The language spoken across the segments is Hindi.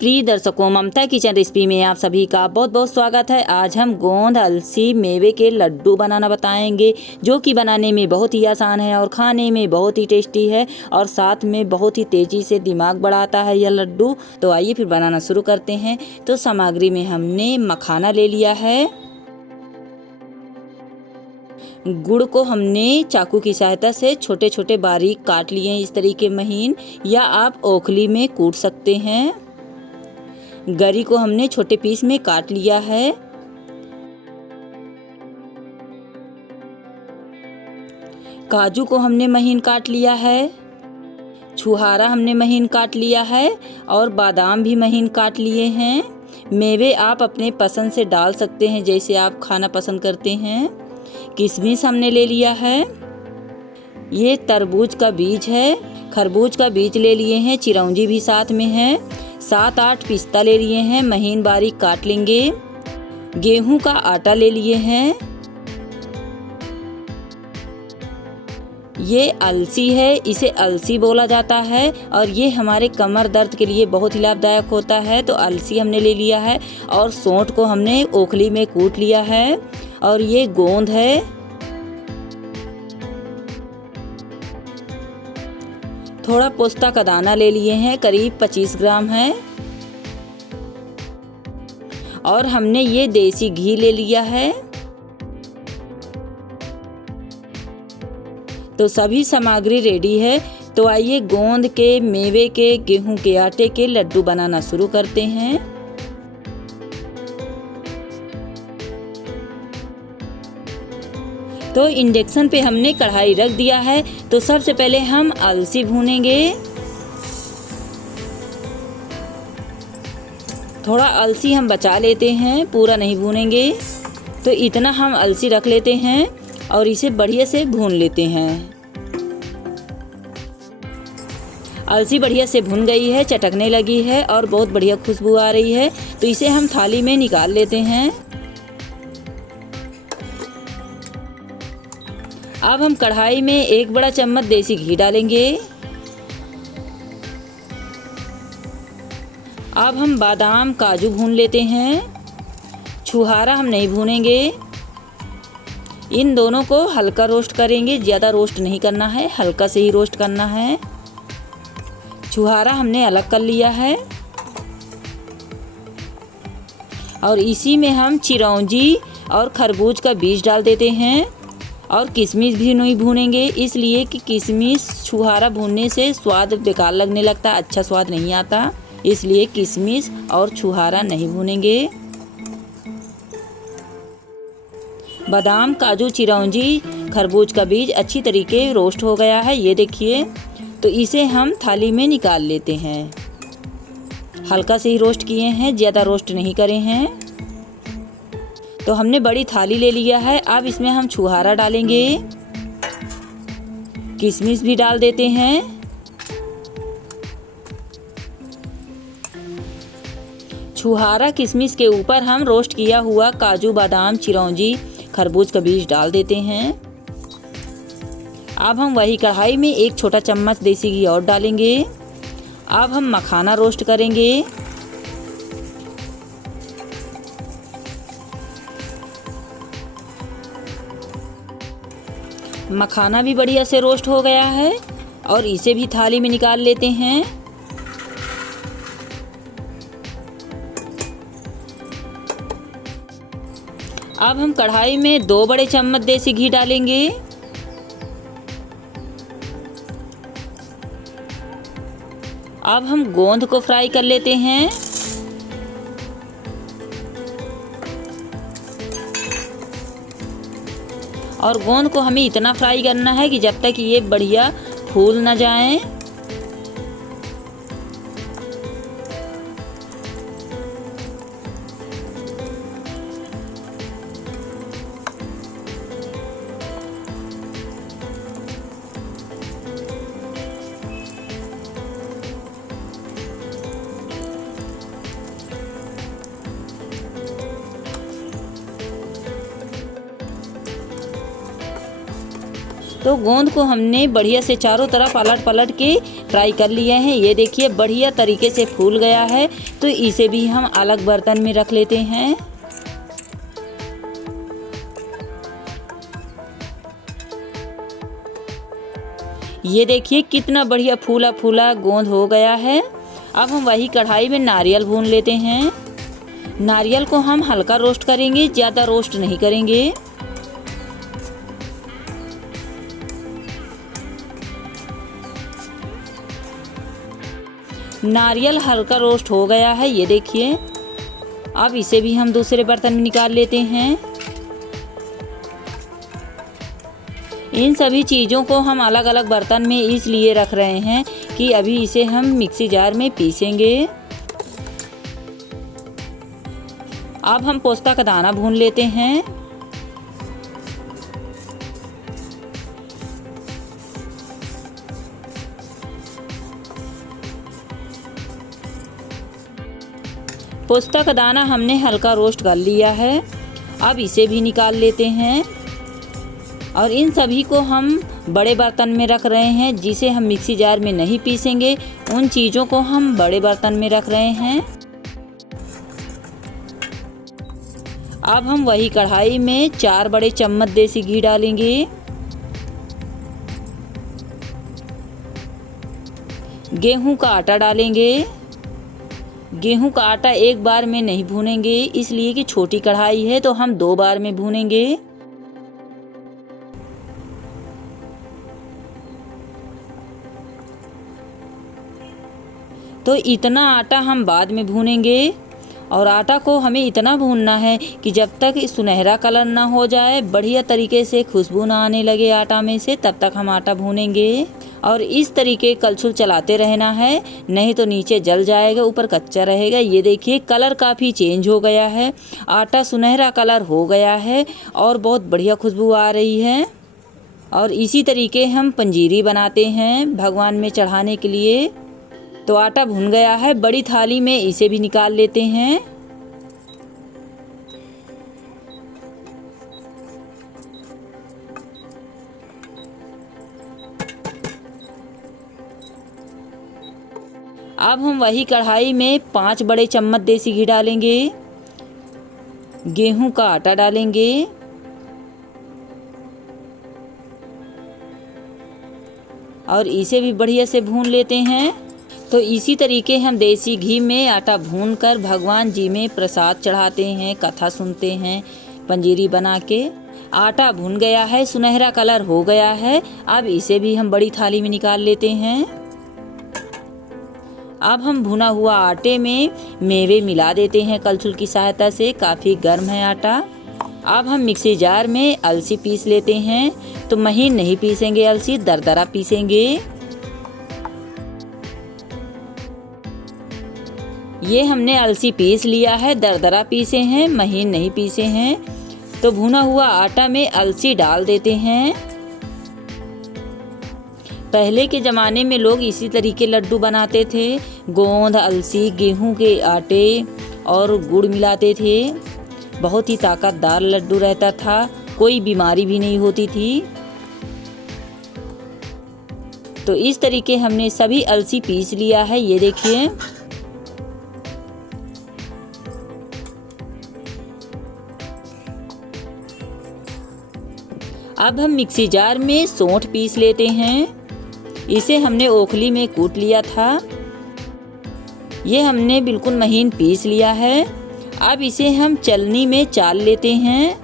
प्रिय दर्शकों, ममता किचन रेसिपी में आप सभी का बहुत बहुत स्वागत है। आज हम गोंद अलसी मेवे के लड्डू बनाना बताएंगे, जो कि बनाने में बहुत ही आसान है और खाने में बहुत ही टेस्टी है और साथ में बहुत ही तेज़ी से दिमाग बढ़ाता है यह लड्डू। तो आइए फिर बनाना शुरू करते हैं। तो सामग्री में हमने मखाना ले लिया है, गुड़ को हमने चाकू की सहायता से छोटे छोटे बारीक काट लिए हैं इस तरीके महीन, या आप ओखली में कूट सकते हैं। गरी को हमने छोटे पीस में काट लिया है। काजू को हमने महीन काट लिया है। छुहारा हमने महीन काट लिया है और बादाम भी महीन काट लिए हैं। मेवे आप अपने पसंद से डाल सकते हैं, जैसे आप खाना पसंद करते हैं। किशमिश हमने ले लिया है। ये तरबूज का बीज है। खरबूज का बीज ले लिए हैं। चिरौंजी भी साथ में है। 7-8 पिस्ता ले लिए हैं, महीन बारीक काट लेंगे। गेहूं का आटा ले लिए हैं। ये अलसी है, इसे अलसी बोला जाता है और ये हमारे कमर दर्द के लिए बहुत ही लाभदायक होता है। तो अलसी हमने ले लिया है और सौंठ को हमने ओखली में कूट लिया है। और ये गोंद है। थोड़ा पोस्ता का दाना ले लिए हैं, करीब 25 ग्राम है। और हमने ये देसी घी ले लिया है। तो सभी सामग्री रेडी है। तो आइए गोंद के, मेवे के, गेहूं के आटे के लड्डू बनाना शुरू करते हैं। तो इंडक्शन पे हमने कढ़ाई रख दिया है। तो सबसे पहले हम अलसी भूनेंगे। थोड़ा अलसी हम बचा लेते हैं, पूरा नहीं भूनेंगे। तो इतना हम अलसी रख लेते हैं और इसे बढ़िया से भून लेते हैं। अलसी बढ़िया से भुन गई है, चटकने लगी है और बहुत बढ़िया खुशबू आ रही है। तो इसे हम थाली में निकाल लेते हैं। अब हम कढ़ाई में 1 बड़ा चम्मच देसी घी डालेंगे। अब हम बादाम काजू भून लेते हैं। छुहारा हम नहीं भूनेंगे। इन दोनों को हल्का रोस्ट करेंगे, ज़्यादा रोस्ट नहीं करना है, हल्का से ही रोस्ट करना है। छुहारा हमने अलग कर लिया है और इसी में हम चिरौंजी और खरबूज का बीज डाल देते हैं। और किशमिश भी नहीं भूनेंगे, इसलिए कि किशमिश छुहारा भूनने से स्वाद बेकार लगने लगता, अच्छा स्वाद नहीं आता, इसलिए किशमिश और छुहारा नहीं भूनेंगे। बादाम, काजू, चिरौंजी, खरबूज का बीज अच्छी तरीके रोस्ट हो गया है, ये देखिए। तो इसे हम थाली में निकाल लेते हैं। हल्का से ही रोस्ट किए हैं, ज़्यादा रोस्ट नहीं करे हैं। तो हमने बड़ी थाली ले लिया है। अब इसमें हम छुहारा डालेंगे, किशमिश भी डाल देते हैं। छुहारा किशमिश के ऊपर हम रोस्ट किया हुआ काजू, बादाम, चिरौंजी, खरबूज का बीज डाल देते हैं। अब हम वही कढ़ाई में 1 छोटा चम्मच देसी घी और डालेंगे। अब हम मखाना रोस्ट करेंगे। मखाना भी बढ़िया से रोस्ट हो गया है और इसे भी थाली में निकाल लेते हैं। अब हम कढ़ाई में 2 बड़े चम्मच देसी घी डालेंगे। अब हम गोंद को फ्राई कर लेते हैं। और गोंद को हमें इतना फ्राई करना है कि जब तक ये बढ़िया फूल ना जाएं। तो गोंद को हमने बढ़िया से चारों तरफ पलट पलट के फ्राई कर लिए हैं। ये देखिए बढ़िया तरीके से फूल गया है। तो इसे भी हम अलग बर्तन में रख लेते हैं। ये देखिए कितना बढ़िया फूला फूला गोंद हो गया है। अब हम वही कढ़ाई में नारियल भून लेते हैं। नारियल को हम हल्का रोस्ट करेंगे, ज़्यादा रोस्ट नहीं करेंगे। नारियल हल्का रोस्ट हो गया है, ये देखिए। अब इसे भी हम दूसरे बर्तन में निकाल लेते हैं। इन सभी चीज़ों को हम अलग अलग बर्तन में इसलिए रख रहे हैं कि अभी इसे हम मिक्सी जार में पीसेंगे। अब हम पोस्ता का दाना भून लेते हैं। पोस्ता का दाना हमने हल्का रोस्ट कर लिया है। अब इसे भी निकाल लेते हैं और इन सभी को हम बड़े बर्तन में रख रहे हैं। जिसे हम मिक्सी जार में नहीं पीसेंगे उन चीज़ों को हम बड़े बर्तन में रख रहे हैं। अब हम वही कढ़ाई में 4 बड़े चम्मच देसी घी डालेंगे। गेहूं का आटा डालेंगे। गेहूं का आटा एक बार में नहीं भूनेंगे, इसलिए कि छोटी कढ़ाई है तो हम 2 बार में भूनेंगे। तो इतना आटा हम बाद में भूनेंगे और आटा को हमें इतना भूनना है कि जब तक सुनहरा कलर ना हो जाए, बढ़िया तरीके से खुशबू ना आने लगे आटा में से, तब तक हम आटा भूनेंगे। और इस तरीके कलछुल चलाते रहना है, नहीं तो नीचे जल जाएगा, ऊपर कच्चा रहेगा। ये देखिए कलर काफ़ी चेंज हो गया है, आटा सुनहरा कलर हो गया है और बहुत बढ़िया खुशबू आ रही है। और इसी तरीके हम पंजीरी बनाते हैं भगवान में चढ़ाने के लिए। तो आटा भुन गया है, बड़ी थाली में इसे भी निकाल लेते हैं। अब हम वही कढ़ाई में 5 बड़े चम्मच देसी घी डालेंगे। गेहूं का आटा डालेंगे और इसे भी बढ़िया से भून लेते हैं। तो इसी तरीके हम देसी घी में आटा भूनकर भगवान जी में प्रसाद चढ़ाते हैं, कथा सुनते हैं पंजीरी बना के। आटा भुन गया है, सुनहरा कलर हो गया है। अब इसे भी हम बड़ी थाली में निकाल लेते हैं। अब हम भुना हुआ आटे में मेवे मिला देते हैं कलछुल की सहायता से। काफ़ी गर्म है आटा। अब हम मिक्सी जार में अलसी पीस लेते हैं। तो महीन नहीं पीसेंगे अलसी, दरदरा पीसेंगे। ये हमने अलसी पीस लिया है, दरदरा पीसे हैं, महीन नहीं पीसे हैं। तो भुना हुआ आटा में अलसी डाल देते हैं। पहले के ज़माने में लोग इसी तरीके लड्डू बनाते थे। गोंद, अलसी, गेहूं के आटे और गुड़ मिलाते थे। बहुत ही ताकतदार लड्डू रहता था, कोई बीमारी भी नहीं होती थी। तो इस तरीके हमने सभी अलसी पीस लिया है, ये देखिए। अब हम मिक्सी जार में सौंठ पीस लेते हैं। इसे हमने ओखली में कूट लिया था। ये हमने बिल्कुल महीन पीस लिया है। अब इसे हम चलनी में चाल लेते हैं।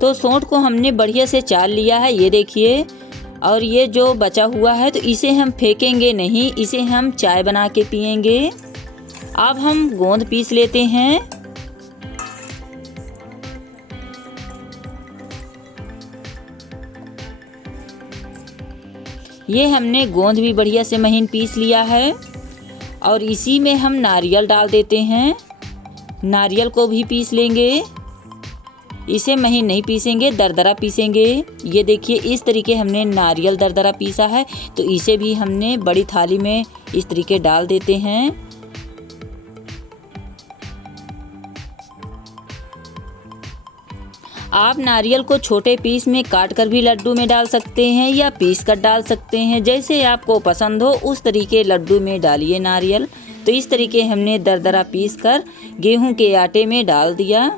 तो सौंठ को हमने बढ़िया से चाल लिया है, ये देखिए। और ये जो बचा हुआ है तो इसे हम फेंकेंगे नहीं, इसे हम चाय बना के पिएंगे। अब हम गोंद पीस लेते हैं। ये हमने गोंद भी बढ़िया से महीन पीस लिया है और इसी में हम नारियल डाल देते हैं। नारियल को भी पीस लेंगे। इसे महीन नहीं पीसेंगे, दरदरा पीसेंगे। ये देखिए इस तरीके हमने नारियल दरदरा पीसा है। तो इसे भी हमने बड़ी थाली में इस तरीके डाल देते हैं। आप नारियल को छोटे पीस में काट कर भी लड्डू में डाल सकते हैं या पीस कर डाल सकते हैं, जैसे आपको पसंद हो उस तरीके लड्डू में डालिए नारियल। तो इस तरीके हमने दरदरा पीस कर गेहूं के आटे में डाल दिया।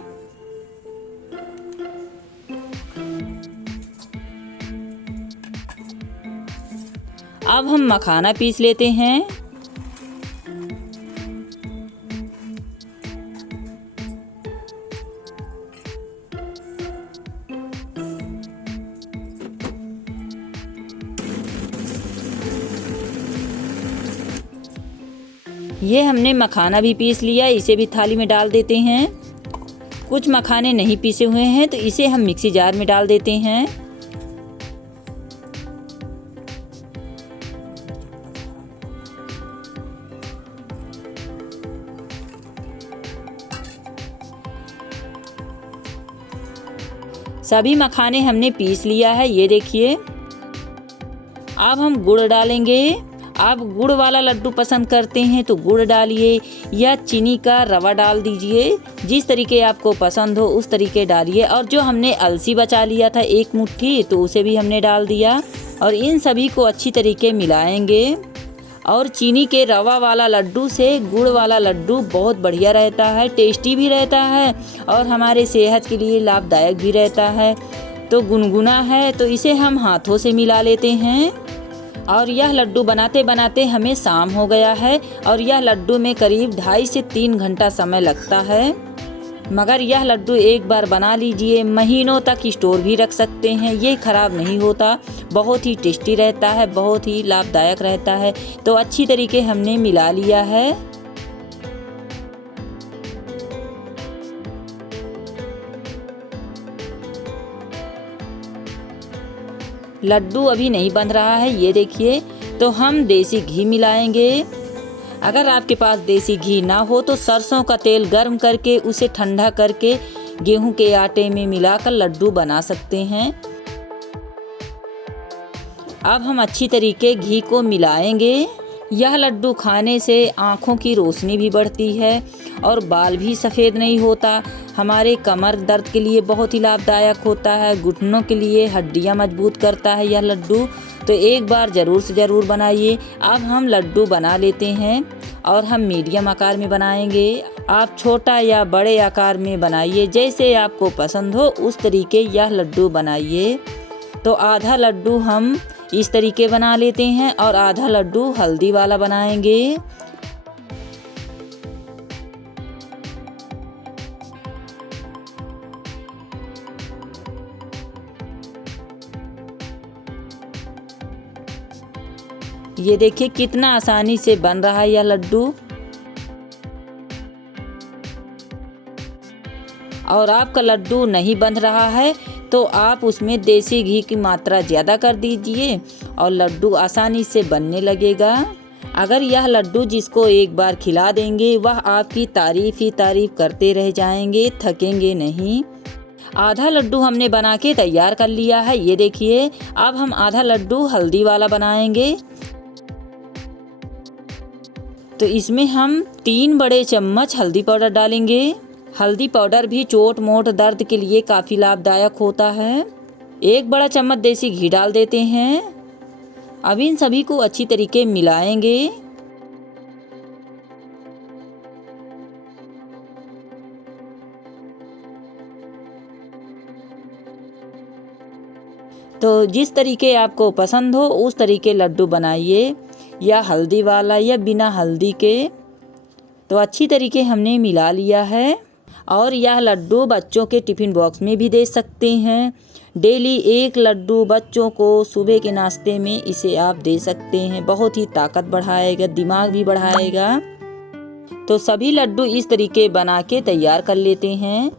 अब हम मखाना पीस लेते हैं। ये हमने मखाना भी पीस लिया, इसे भी थाली में डाल देते हैं। कुछ मखाने नहीं पीसे हुए हैं तो इसे हम मिक्सी जार में डाल देते हैं। सभी मखाने हमने पीस लिया है, ये देखिए। अब हम गुड़ डालेंगे। आप गुड़ वाला लड्डू पसंद करते हैं तो गुड़ डालिए या चीनी का रवा डाल दीजिए, जिस तरीके आपको पसंद हो उस तरीके डालिए। और जो हमने अलसी बचा लिया था 1 मुट्ठी, तो उसे भी हमने डाल दिया और इन सभी को अच्छी तरीके मिलाएंगे। और चीनी के रवा वाला लड्डू से गुड़ वाला लड्डू बहुत बढ़िया रहता है, टेस्टी भी रहता है और हमारे सेहत के लिए लाभदायक भी रहता है। तो गुनगुना है तो इसे हम हाथों से मिला लेते हैं। और यह लड्डू बनाते बनाते हमें शाम हो गया है और यह लड्डू में करीब 2.5 से 3 घंटा समय लगता है। मगर यह लड्डू एक बार बना लीजिए, महीनों तक स्टोर भी रख सकते हैं, ये ख़राब नहीं होता। बहुत ही टेस्टी रहता है, बहुत ही लाभदायक रहता है। तो अच्छी तरीके हमने मिला लिया है। लड्डू अभी नहीं बन रहा है, ये देखिए। तो हम देसी घी मिलाएंगे। अगर आपके पास देसी घी ना हो तो सरसों का तेल गर्म करके उसे ठंडा करके गेहूं के आटे में मिलाकर लड्डू बना सकते हैं। अब हम अच्छी तरीके घी को मिलाएंगे। यह लड्डू खाने से आँखों की रोशनी भी बढ़ती है और बाल भी सफ़ेद नहीं होता। हमारे कमर दर्द के लिए बहुत ही लाभदायक होता है, घुटनों के लिए हड्डियाँ मजबूत करता है यह लड्डू। तो एक बार ज़रूर से ज़रूर बनाइए। अब हम लड्डू बना लेते हैं और हम मीडियम आकार में बनाएंगे। आप छोटा या बड़े आकार में बनाइए, जैसे आपको पसंद हो उस तरीके यह लड्डू बनाइए। तो आधा लड्डू हम इस तरीके बना लेते हैं और आधा लड्डू हल्दी वाला बनाएंगे। ये देखिए कितना आसानी से बन रहा है यह लड्डू। और आपका लड्डू नहीं बन रहा है तो आप उसमें देसी घी की मात्रा ज़्यादा कर दीजिए और लड्डू आसानी से बनने लगेगा। अगर यह लड्डू जिसको एक बार खिला देंगे वह आपकी तारीफ़ ही तारीफ़ करते रह जाएंगे, थकेंगे नहीं। आधा लड्डू हमने बना के तैयार कर लिया है, ये देखिए। अब हम आधा लड्डू हल्दी वाला बनाएंगे। तो इसमें हम 3 बड़े चम्मच हल्दी पाउडर डालेंगे। हल्दी पाउडर भी चोट मोट दर्द के लिए काफ़ी लाभदायक होता है। 1 बड़ा चम्मच देसी घी डाल देते हैं। अब इन सभी को अच्छी तरीके मिलाएंगे। तो जिस तरीके आपको पसंद हो उस तरीके लड्डू बनाइए, या हल्दी वाला या बिना हल्दी के। तो अच्छी तरीके हमने मिला लिया है। और यह लड्डू बच्चों के टिफ़िन बॉक्स में भी दे सकते हैं। डेली 1 लड्डू बच्चों को सुबह के नाश्ते में इसे आप दे सकते हैं। बहुत ही ताकत बढ़ाएगा, दिमाग भी बढ़ाएगा। तो सभी लड्डू इस तरीके बना के तैयार कर लेते हैं।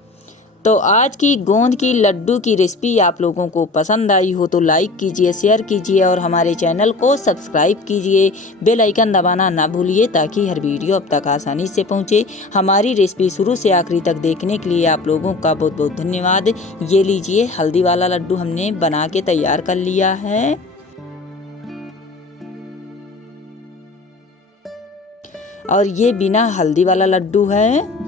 तो आज की गोंद की लड्डू की रेसिपी आप लोगों को पसंद आई हो तो लाइक कीजिए, शेयर कीजिए और हमारे चैनल को सब्सक्राइब कीजिए। बेल आइकन दबाना ना भूलिए ताकि हर वीडियो अब तक आसानी से पहुंचे। हमारी रेसिपी शुरू से आखिरी तक देखने के लिए आप लोगों का बहुत बहुत धन्यवाद। ये लीजिए, हल्दी वाला लड्डू हमने बना के तैयार कर लिया है। और ये बिना हल्दी वाला लड्डू है।